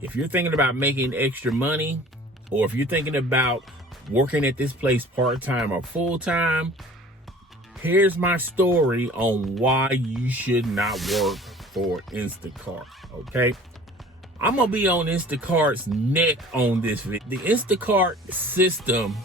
if you're thinking about making extra money, or if you're thinking about working at this place part-time or full-time, here's my story on why you should not work for Instacart, okay? I'm gonna be on Instacart's neck on this video. The Instacart system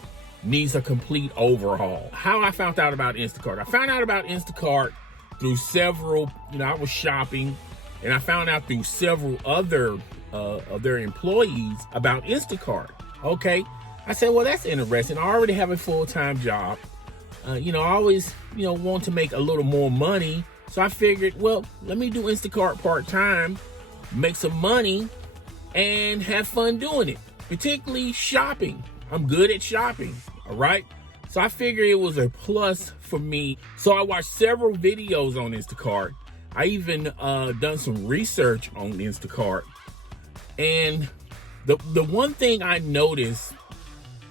needs a complete overhaul. How I found out about Instacart. I found out about Instacart through several, I was shopping and I found out through several other of their employees about Instacart, okay? I said, well, that's interesting. I already have a full-time job. I always, want to make a little more money. So I figured, well, let me do Instacart part-time, make some money, and have fun doing it, particularly shopping. I'm good at shopping, all right? So I figured it was a plus for me. So I watched several videos on Instacart. I even done some research on Instacart. And the one thing I noticed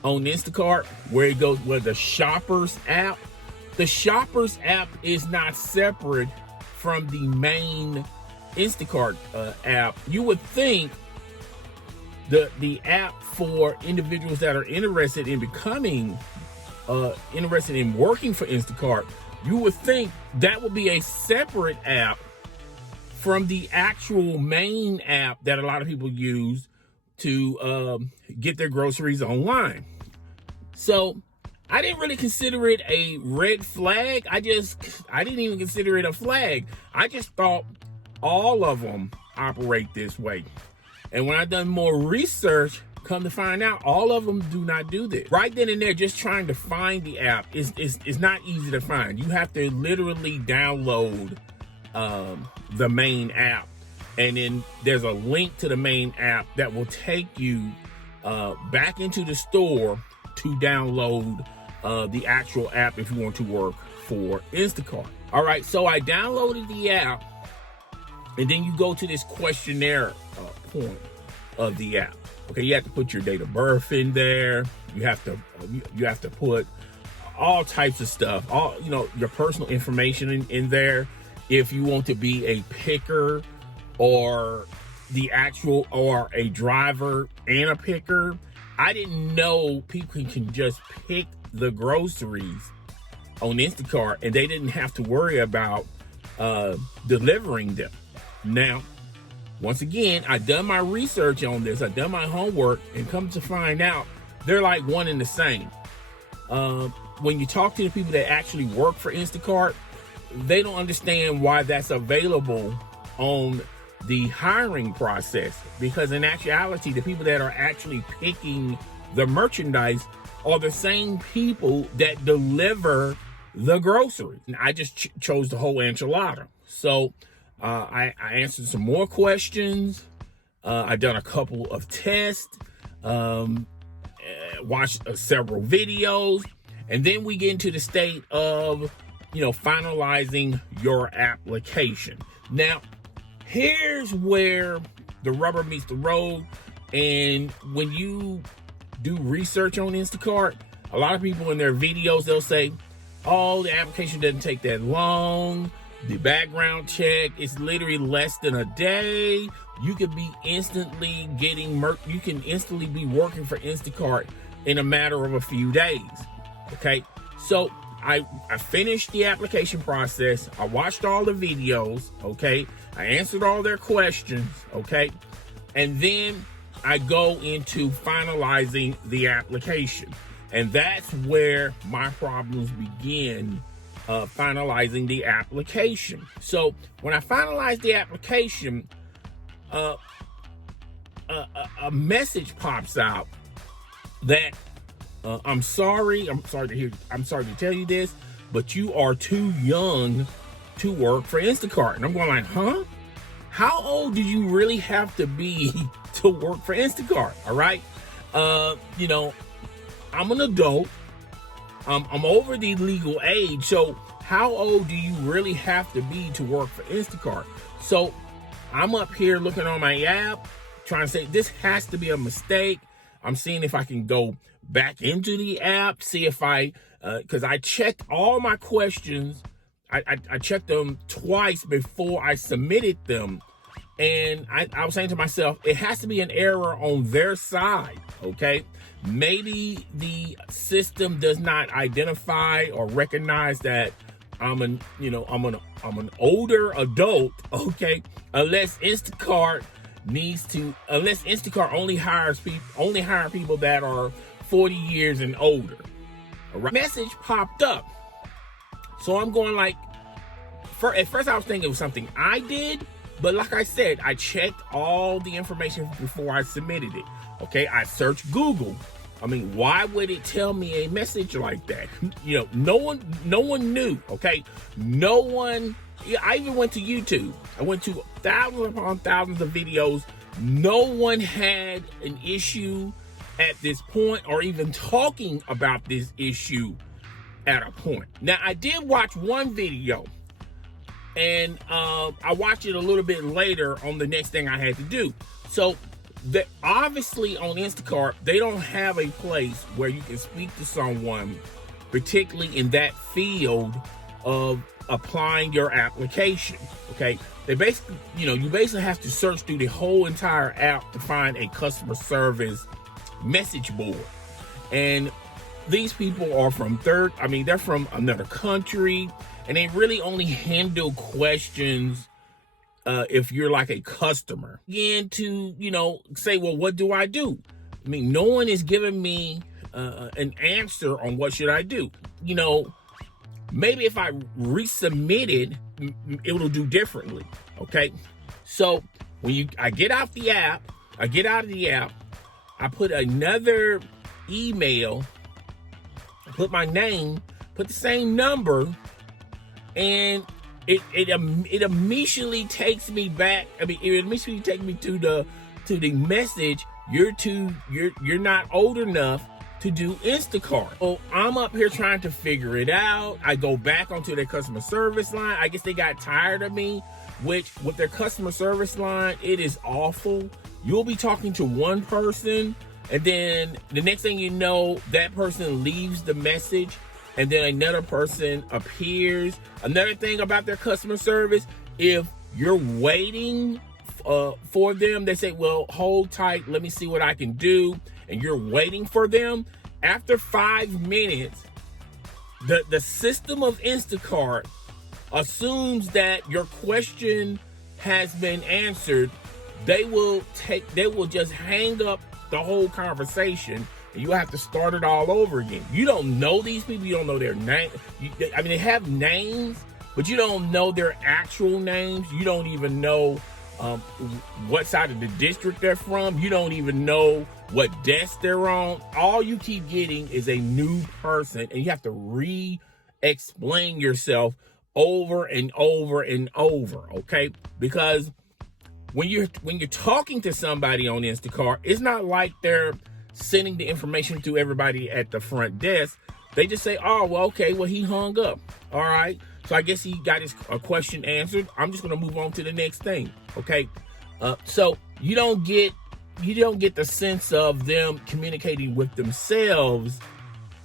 on Instacart, where the Shoppers app, the Shoppers app is not separate from the main Instacart app. You would think the app for individuals that are interested in becoming interested in working for Instacart, you would think that would be a separate app from the actual main app that a lot of people use to get their groceries online. So I didn't really consider it a red flag. I didn't even consider it a flag. I just thought all of them operate this way. And when I done more research, come to find out, all of them do not do this. Right then and there, just trying to find the app is not easy to find. You have to literally download the main app. And then there's a link to the main app that will take you back into the store to download the actual app if you want to work for Instacart. All right, so I downloaded the app, and then you go to this questionnaire point of the app. Okay, you have to put your date of birth in there. You have to put all types of stuff, your personal information in there. If you want to be a picker or a driver and a picker. I didn't know people can just pick the groceries on Instacart and they didn't have to worry about delivering them. Now, once again, I've done my research on this. I've done my homework, and come to find out, they're like one and the same. When you talk to the people that actually work for Instacart, they don't understand why that's available on the hiring process, because in actuality, the people that are actually picking the merchandise are the same people that deliver the groceries. And I just chose the whole enchilada. So I answered some more questions. I've done a couple of tests, watched several videos, and then we get into the state of, finalizing your application. Now, here's where the rubber meets the road. And when you do research on Instacart, a lot of people in their videos, they'll say, oh, the application doesn't take that long. The background check is literally less than a day. You could be instantly you can instantly be working for Instacart in a matter of a few days. Okay, so I finished the application process. I watched all the videos. Okay, I answered all their questions. Okay, and then I go into finalizing the application, and that's where my problems begin. Finalizing the application. So when I finalized the application, a message pops out that I'm sorry to tell you this, but you are too young to work for Instacart. And I'm going like, huh? How old do you really have to be to work for Instacart? All right. I'm an adult. I'm over the legal age. So how old do you really have to be to work for Instacart? So I'm up here looking on my app, trying to say this has to be a mistake. I'm seeing if I can go back into the app, see if because I checked all my questions. I checked them twice before I submitted them And I was saying to myself, it has to be an error on their side, okay? Maybe the system does not identify or recognize that I'm an older adult, okay? Unless Instacart only hire people that are 40 years and older. All right. Message popped up. So I'm going like, at first I was thinking it was something I did, but like I said, I checked all the information before I submitted it. Okay, I searched Google. I mean, why would it tell me a message like that? No one knew. Okay, no one. I even went to YouTube. I went to thousands upon thousands of videos. No one had an issue at this point, or even talking about this issue at a point. Now, I did watch one video, and I watched it a little bit later on the next thing I had to do. So, obviously on Instacart, they don't have a place where you can speak to someone, particularly in that field of applying your application. Okay, they basically, you basically have to search through the whole entire app to find a customer service message board. And these people are they're from another country, and they really only handle questions if you're like a customer. Again, to say, well, what do I do? I mean, no one is giving me an answer on what should I do. Maybe if I resubmit it will do differently. Okay, so I get out of the app, I put another email, I put my name, put the same number, and it immediately takes me back. It immediately takes me to the message. You're not old enough to do Instacart. So I'm up here trying to figure it out. I go back onto their customer service line. I guess they got tired of me, which with their customer service line, it is awful. You'll be talking to one person, and then the next thing you know, that person leaves the message, and then another person appears. Another thing about their customer service, if you're waiting for them, they say, well, hold tight, let me see what I can do. And you're waiting for them. After 5 minutes, the system of Instacart assumes that your question has been answered. They will just hang up the whole conversation, and you have to start it all over again. You don't know these people. You don't know their name. They have names, but you don't know their actual names. You don't even know what side of the district they're from. You don't even know what desk they're on. All you keep getting is a new person, and you have to re-explain yourself over and over and over, okay? Because when you're talking to somebody on Instacart, it's not like they're sending the information to everybody at the front desk. They just say, oh, well, okay, well, he hung up. All right, so I guess he got his question answered. I'm just going to move on to the next thing, okay? So you don't get the sense of them communicating with themselves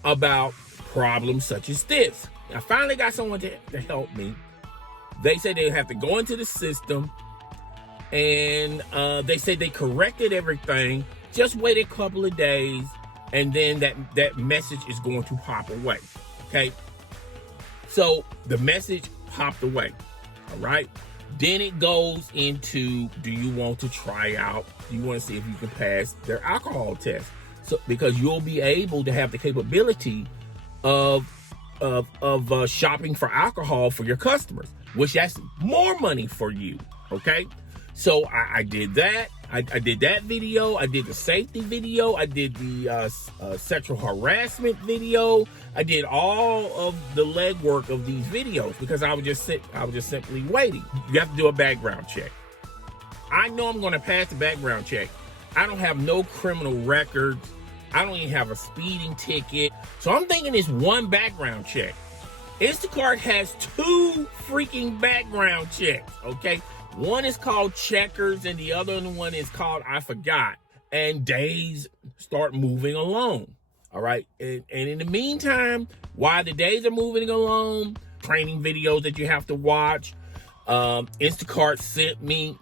about problems such as this. I finally got someone to help me. They said they have to go into the system, and they said they corrected everything. Just wait a couple of days, and then that message is going to pop away. Okay, so the message popped away. All right. Then it goes into, do you want to try out? Do you want to see if you can pass their alcohol test? So because you'll be able to have the capability of shopping for alcohol for your customers, which that's more money for you. Okay, so I did that. I did that video. I did the safety video. I did the sexual harassment video. I did all of the legwork of these videos because I was just simply waiting. You have to do a background check. I know I'm going to pass the background check. I don't have no criminal records. I don't even have a speeding ticket. So I'm thinking it's one background check. Instacart has 2 freaking background checks, okay? One is called Checkers, and the other one is called I forgot. And days start moving along, all right? And in the meantime, while the days are moving along, training videos that you have to watch, Instacart sent me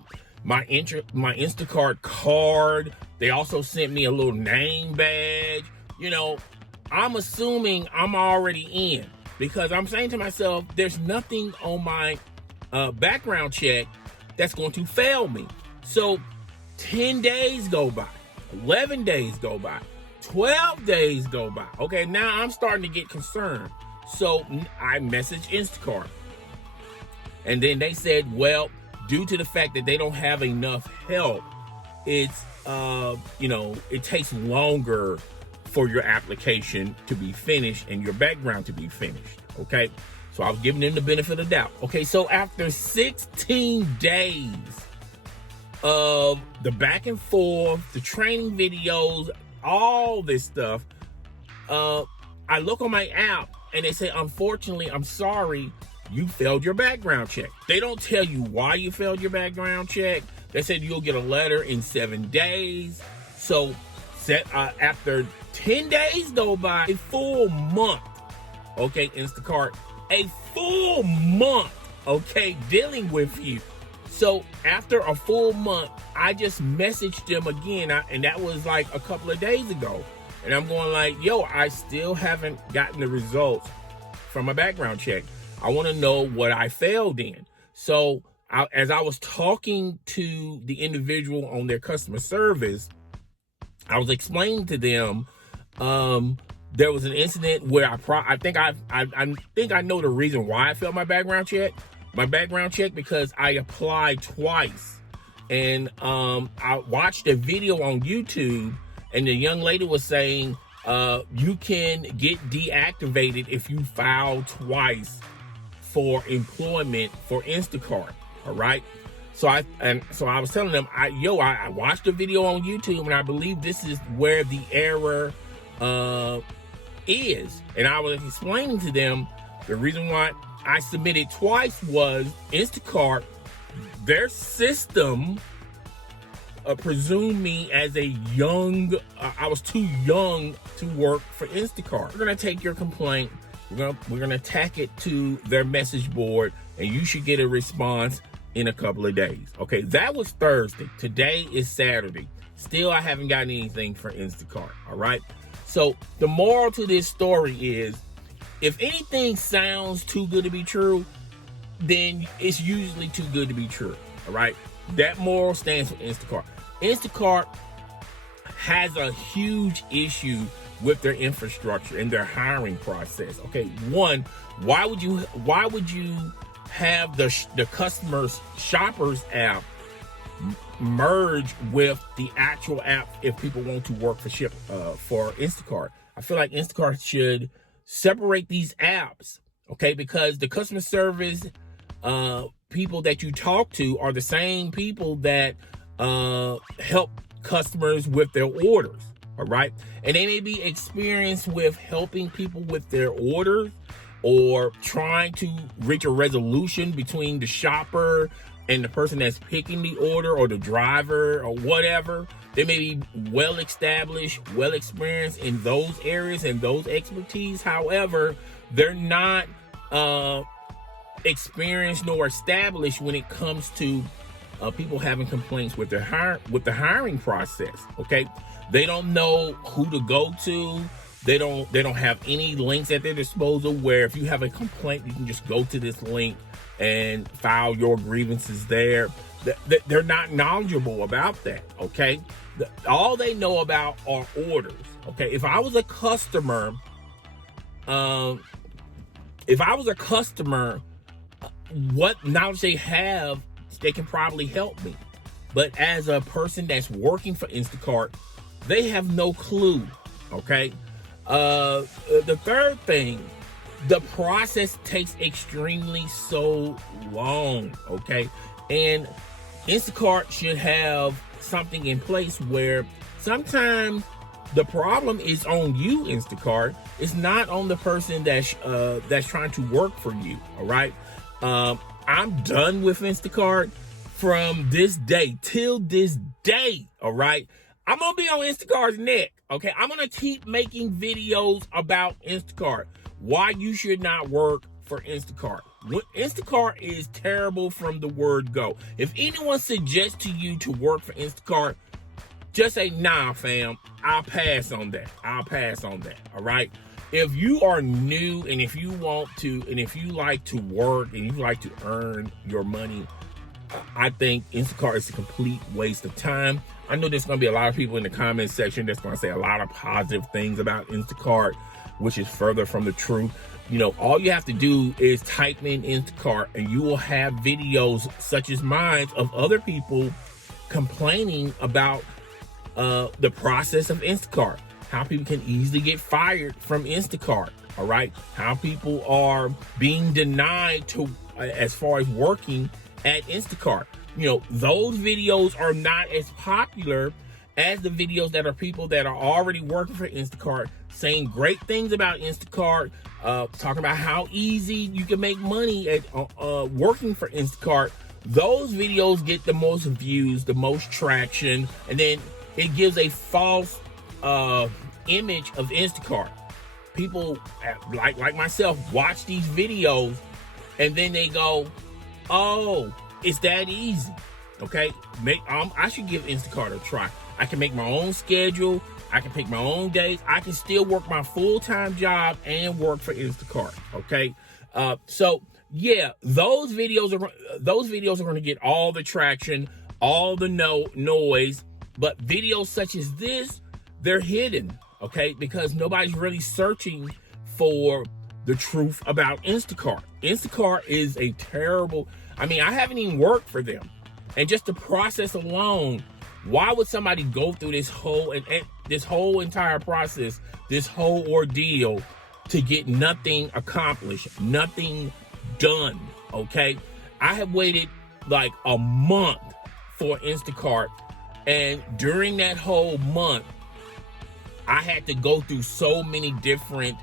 my Instacart card. They also sent me a little name badge. You know, I'm assuming I'm already in, because I'm saying to myself, there's nothing on my background check that's going to fail me. So 10 days go by, 11 days go by, 12 days go by. Okay, now I'm starting to get concerned. So I messaged Instacart. And then they said, well, due to the fact that they don't have enough help, it's, it takes longer for your application to be finished and your background to be finished. Okay. So I was giving them the benefit of the doubt. Okay. So after 16 days of the back and forth, the training videos, all this stuff, I look on my app and they say, unfortunately, I'm sorry, you failed your background check. They don't tell you why you failed your background check. They said you'll get a letter in 7 days. So after 10 days go by, a full month, okay, Instacart, a full month, okay, dealing with you. So after a full month, I just messaged them again, and that was like a couple of days ago. And I'm going like, yo, I still haven't gotten the results from my background check. I want to know what I failed in. So as I was talking to the individual on their customer service, I was explaining to them there was an incident where I think I know the reason why I failed my background check. Because I applied twice, and I watched a video on YouTube, and the young lady was saying you can get deactivated if you file twice for employment for Instacart. All right. So I was telling them, I watched a video on YouTube, and I believe this is where the error is. And I was explaining to them the reason why I submitted twice was Instacart, their system presumed me as a young, I was too young to work for Instacart. We're going to take your complaint. We're going to tack it to their message board, and you should get a response in a couple of days. Okay, that was Thursday. Today is Saturday. Still, I haven't gotten anything for Instacart. All right. So the moral to this story is, if anything sounds too good to be true, then it's usually too good to be true. All right. That moral stands for Instacart. Instacart has a huge issue with their infrastructure and their hiring process. Okay. One, why would you have the customers shoppers app merge with the actual app if people want to work for Instacart? I feel like Instacart should separate these apps, okay? Because the customer service people that you talk to are the same people that help customers with their orders, all right? And they may be experienced with helping people with their orders or trying to reach a resolution between the shopper and the person that's picking the order, or the driver, or whatever. They may be well established, well experienced in those areas and those expertise. However, they're not experienced nor established when it comes to people having complaints with the hiring process. Okay, they don't know who to go to. They don't have any links at their disposal where if you have a complaint, you can just go to this link and file your grievances there. They're not knowledgeable about that. Okay, all they know about are orders. Okay, if I was a customer, what knowledge they have, they can probably help me. But as a person that's working for Instacart, they have no clue. Okay. The third thing, the process takes extremely so long. Okay. And Instacart should have something in place where sometimes the problem is on you, Instacart. It's not on the person that's trying to work for you. All right. I'm done with Instacart from this day till this day. All right. I'm going to be on Instacart's neck. Okay. I'm going to keep making videos about Instacart. Why you should not work for Instacart. Instacart is terrible from the word go. If anyone suggests to you to work for Instacart, just say, nah, fam, I'll pass on that. All right. If you are new and if you want to, and if you like to work and you like to earn your money, I think Instacart is a complete waste of time. I know there's going to be a lot of people in the comment section that's going to say a lot of positive things about Instacart, which is further from the truth. You know, all you have to do is type in Instacart and you will have videos such as mine of other people complaining about the process of Instacart, how people can easily get fired from Instacart, all right? How people are being denied to as far as working at Instacart. You know, those videos are not as popular as the videos that are people that are already working for Instacart, saying great things about Instacart, talking about how easy you can make money at working for Instacart. Those videos get the most views, the most traction, and then it gives a false image of Instacart. People like myself watch these videos and then they go, oh, it's that easy. Okay, I should give Instacart a try. I can make my own schedule. I can pick my own days. I can still work my full-time job and work for Instacart. Okay, so yeah, those videos are going to get all the traction, all the noise. But videos such as this, they're hidden. Okay, because nobody's really searching for the truth about Instacart. Instacart is a terrible. I mean, I haven't even worked for them. And just the process alone, why would somebody go through this whole entire process, this whole ordeal to get nothing accomplished, nothing done? Okay, I have waited like a month for Instacart, and during that whole month, I had to go through so many different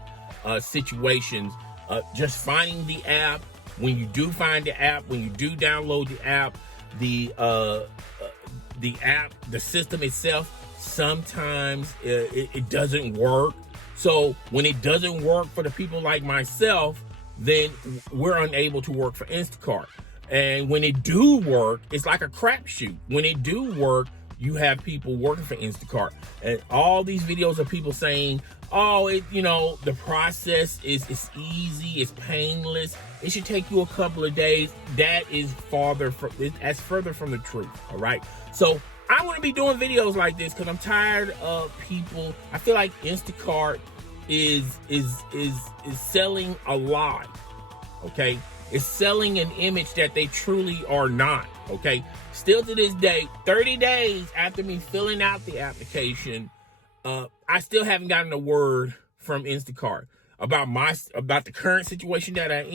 situations. Just finding the app. When you do find the app, when you do download the app, the system itself, sometimes it doesn't work. So when it doesn't work for the people like myself, then we're unable to work for Instacart. And when it do work, it's like a crapshoot. When it do work, you have people working for Instacart. And all these videos of people saying, oh, the process is easy, it's painless, it should take you a couple of days. That's further from the truth, all right? So I'm going to be doing videos like this because I'm tired of people. I feel like Instacart is selling a lie, okay? It's selling an image that they truly are not, okay? Still to this day, 30 days after me filling out the application, I still haven't gotten a word from Instacart about the current situation that I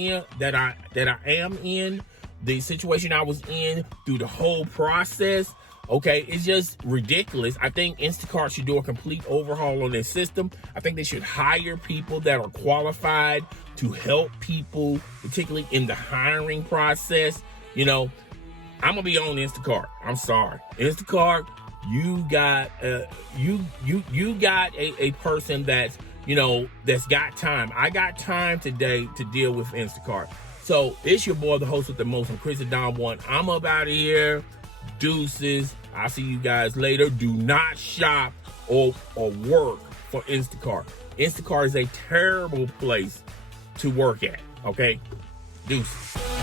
am in, the situation I was in through the whole process. Okay, it's just ridiculous. I think Instacart should do a complete overhaul on their system. I think they should hire people that are qualified to help people, particularly in the hiring process. You know, I'm gonna be on Instacart. I'm sorry, Instacart. You got you got a person that's got time. I got time today to deal with Instacart. So it's your boy, the host with the most, I'm Chris Don One. I'm up out of here. Deuces. I'll see you guys later. Do not shop or work for Instacart. Instacart is a terrible place to work at. Okay? Deuces.